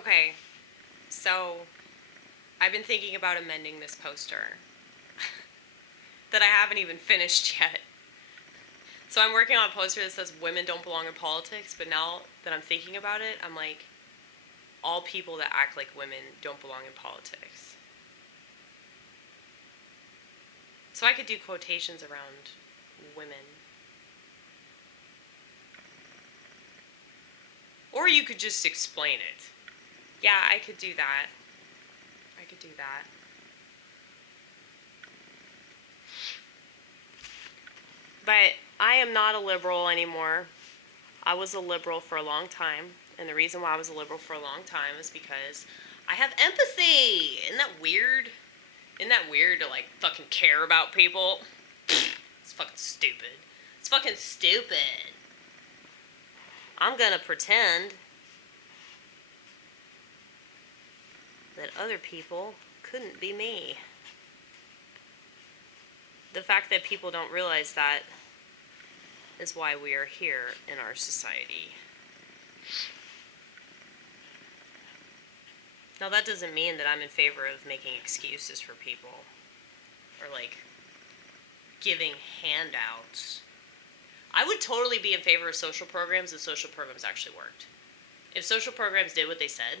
Okay, so I've been thinking about amending this poster that I haven't even finished yet. So I'm working on a poster that says women don't belong in politics, but now that I'm thinking about it, I'm like, all people that act like women don't belong in politics. So I could do quotations around women. Or you could just explain it. Yeah, I could do that. But I am not a liberal anymore. I was a liberal for a long time. And the reason why I was a liberal for a long time is because I have empathy. Isn't that weird? Isn't that weird to, like, fucking care about people? It's fucking stupid. It's fucking stupid. I'm gonna pretend that other people couldn't be me. The fact that people don't realize that is why we are here in our society. Now, that doesn't mean that I'm in favor of making excuses for people or, like, giving handouts. I would totally be in favor of social programs if social programs actually worked. If social programs did what they said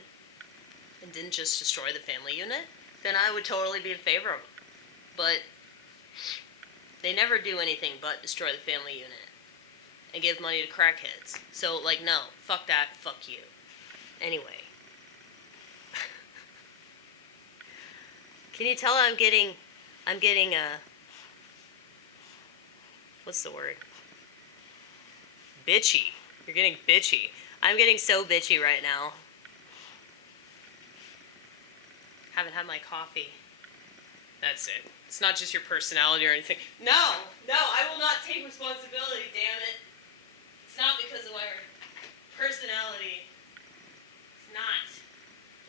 and didn't just destroy the family unit, then I would totally be in favor of them. But they never do anything but destroy the family unit and give money to crackheads. So, like, no, fuck that, fuck you. Anyway. Can you tell I'm getting what's the word? Bitchy. You're getting bitchy. I'm getting so bitchy right now. Haven't had my coffee. That's it. It's not just your personality or anything. No, I will not take responsibility, damn it. It's not because of my personality. It's not.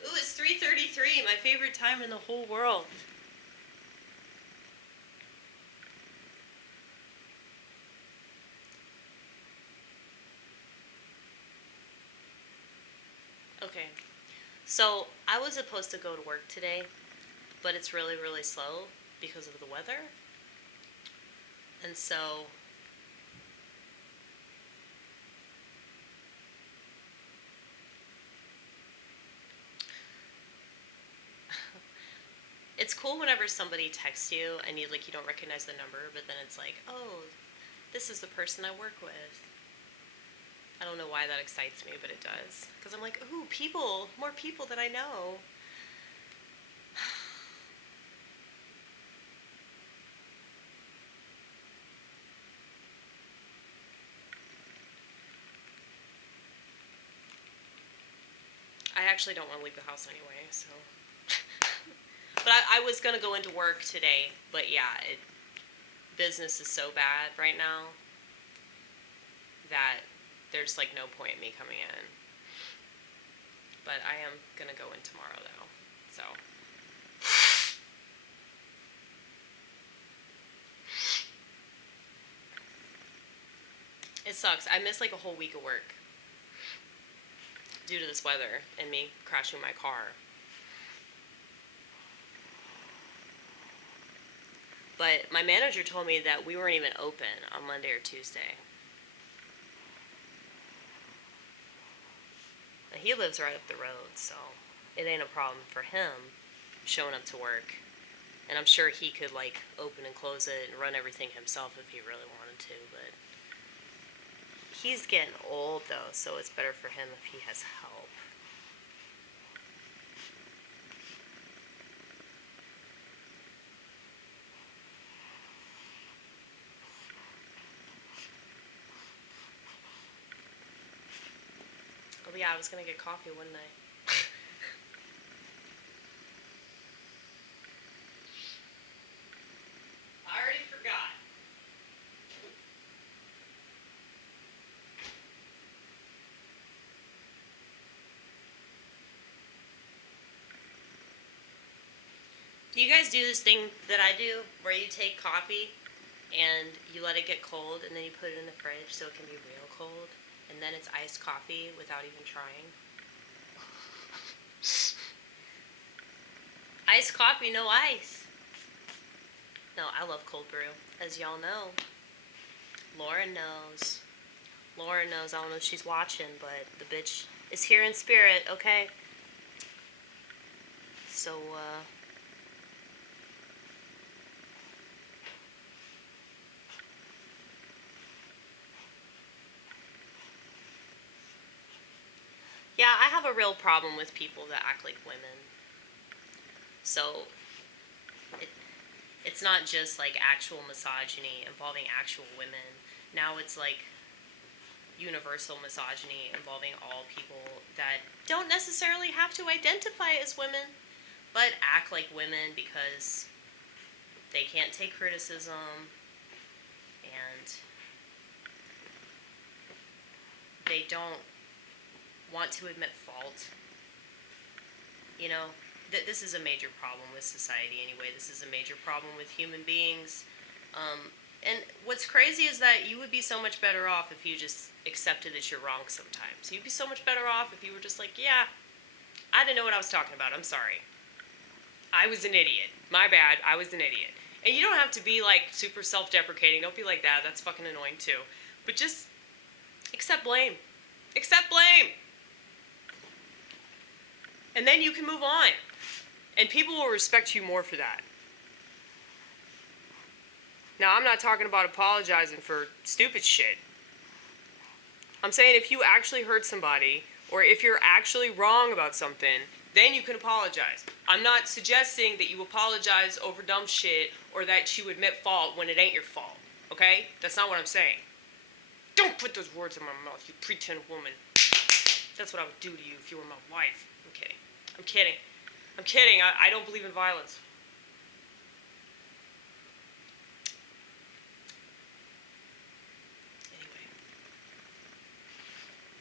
Ooh, it's 3:33, my favorite time in the whole world. Okay, so I was supposed to go to work today, but it's really, really slow because of the weather. And so it's cool whenever somebody texts you and you don't recognize the number, but then it's like, oh, this is the person I work with. I don't know why that excites me, but it does. Because I'm like, ooh, people, more people that I know. I actually don't want to leave the house anyway, so. But I was going to go into work today, but yeah, business is so bad right now that there's like no point in me coming in. But I am going to go in tomorrow though, so. It sucks. I missed like a whole week of work due to this weather and me crashing my car. But my manager told me that we weren't even open on Monday or Tuesday. He lives right up the road, so it ain't a problem for him showing up to work. And I'm sure he could like open and close it and run everything himself if he really wanted to, but he's getting old though, so it's better for him if he has help. Oh yeah, I was gonna get coffee, wouldn't I? I already forgot. Do you guys do this thing that I do where you take coffee and you let it get cold and then you put it in the fridge so it can be real cold and then it's iced coffee without even trying? Iced coffee, no ice. No, I love cold brew, as y'all know. Lauren knows. Lauren knows. I don't know if she's watching, but the bitch is here in spirit, okay? So, yeah, I have a real problem with people that act like women. So, it's not just like actual misogyny involving actual women. Now it's like universal misogyny involving all people that don't necessarily have to identify as women, but act like women because they can't take criticism and they don't want to admit fault. You know, this is a major problem with society anyway. This is a major problem with human beings. And what's crazy is that you would be so much better off if you just accepted that you're wrong sometimes. You'd be so much better off if you were just like, yeah, I didn't know what I was talking about. I'm sorry. I was an idiot. My bad. I was an idiot. And you don't have to be like super self-deprecating. Don't be like that. That's fucking annoying too. But just accept blame. Accept blame. And then you can move on. And people will respect you more for that. Now, I'm not talking about apologizing for stupid shit. I'm saying if you actually hurt somebody, or if you're actually wrong about something, then you can apologize. I'm not suggesting that you apologize over dumb shit, or that you admit fault when it ain't your fault. Okay? That's not what I'm saying. Don't put those words in my mouth, you pretend woman. That's what I would do to you if you were my wife. I'm kidding. I'm kidding. I'm kidding. I don't believe in violence. Anyway.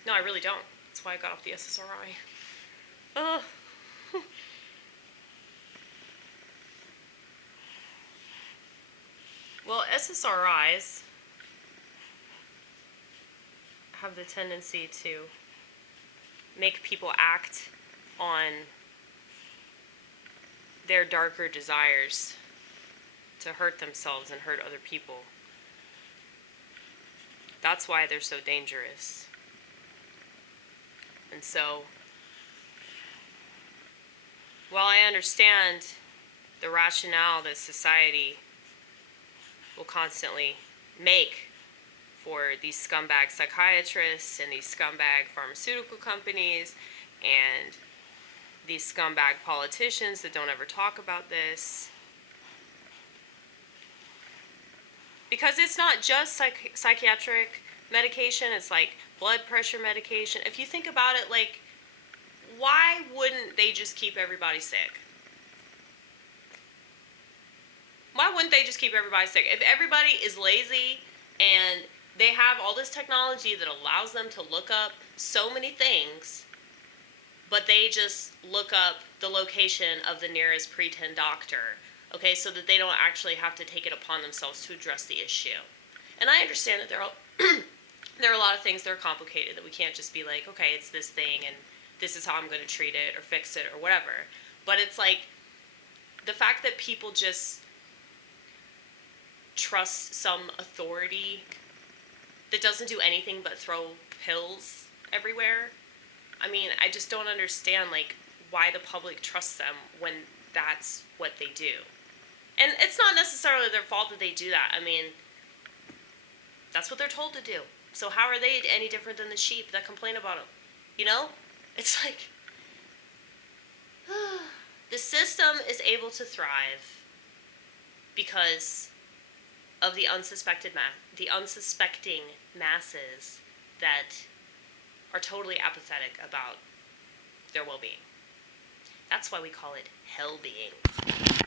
No, I really don't. That's why I got off the SSRI. Well, SSRIs have the tendency to make people act on their darker desires to hurt themselves and hurt other people. That's why they're so dangerous. And so, while I understand the rationale that society will constantly make for these scumbag psychiatrists and these scumbag pharmaceutical companies and these scumbag politicians that don't ever talk about this. Because it's not just psychiatric medication, it's like blood pressure medication. If you think about it, like, why wouldn't they just keep everybody sick? Why wouldn't they just keep everybody sick? If everybody is lazy and they have all this technology that allows them to look up so many things, but they just look up the location of the nearest pretend doctor, okay, so that they don't actually have to take it upon themselves to address the issue. And I understand that there are a lot of things that are complicated, that we can't just be like, okay, it's this thing and this is how I'm going to treat it or fix it or whatever. But it's like the fact that people just trust some authority that doesn't do anything but throw pills everywhere. I mean, I just don't understand, like, why the public trusts them when that's what they do. And it's not necessarily their fault that they do that. I mean, that's what they're told to do. So how are they any different than the sheep that complain about them? You know? It's like, the system is able to thrive because of the unsuspecting masses that are totally apathetic about their well-being. That's why we call it hell-being.